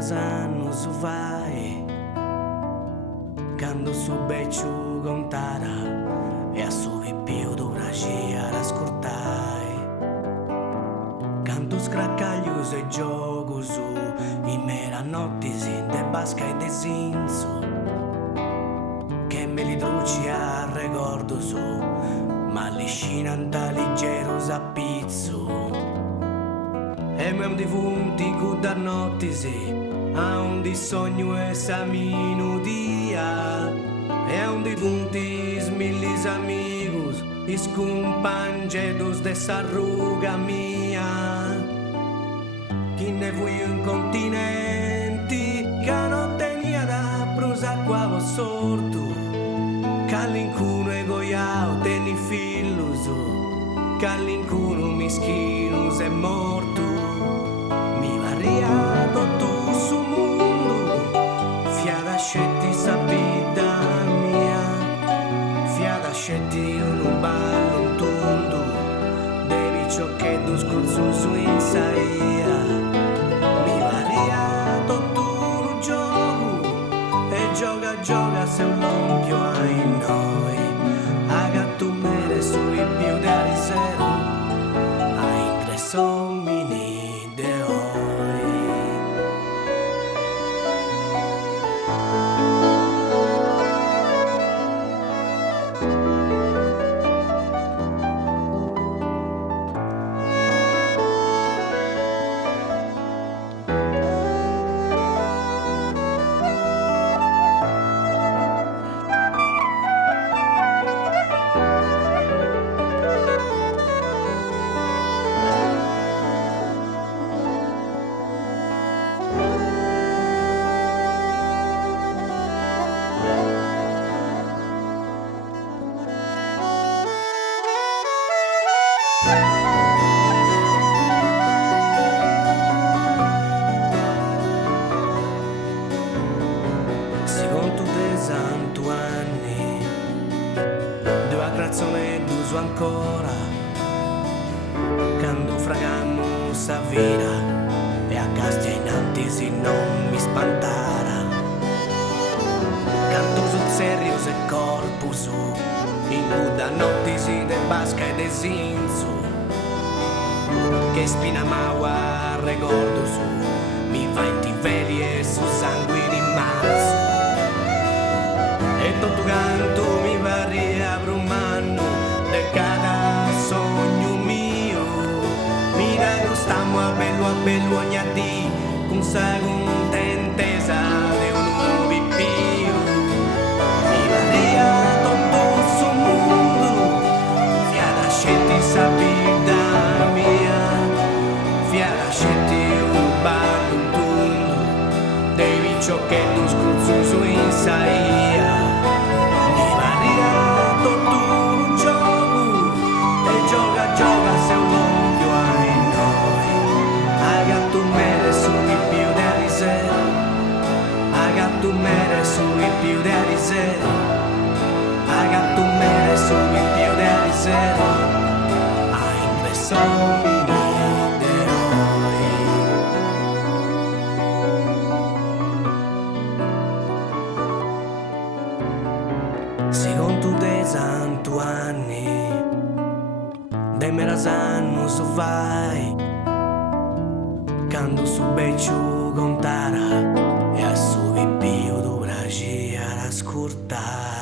menos anos vai, quando su becciu contara e a su più dovrà ascoltai. Canto scraccaglius e gioco su in mera notti sin de basca e de sinzo, che me li truci a ricordo su, ma li scinanta leggeros a pizzo. E me un difunti da notti sì, a un di sogno e sa minutia, e a un difunti smillis amigos, is compangedos de sa ruga mia. Chi ne fui in continenti, che non tenia da prusa qua vo sortu, c'all'incuno e goiao teni fillus, c'all'incuno mischinus è morto. Mi varia tutto su mondo, fiada scetti sa vita mia, fiada scetti io non ballo un tondo, devi ciò che tu scozzo su in saia. Mi varia tutto un gioco, e gioca se un lonchio ai noi, a gatto mere sui più da risero, a ingresso mini de oi. Santo anni, due grazzone d'uso ancora, quando fragammo sa vira e a castia in antisi non mi spantara. Canto su serios e corpo su, in guda nottisi de basca e de sinzo, che spina maua ricordo su, mi va in tiveli e su sangue di marzo. E tutto canto mi varia brumano de cada sogno mio. Mira che stiamo a bello ogni addio, con sa contentesa de un nuovo pio. Mi varia tutto su mondo, fiada scetti sa vita mia, fiada scetti un ballo un tondo, devi ciò che tu scruzzo su in saia. Gioca se un lonchio ai noi, a gatto mere su i più da risero, a gatto mere su i più da risero, a gatto mere su i più da risero, a impressioni de noi. Secondo te santo anni, de meras anos vai, quando su becciu contara e a su più dovrà ascoltare.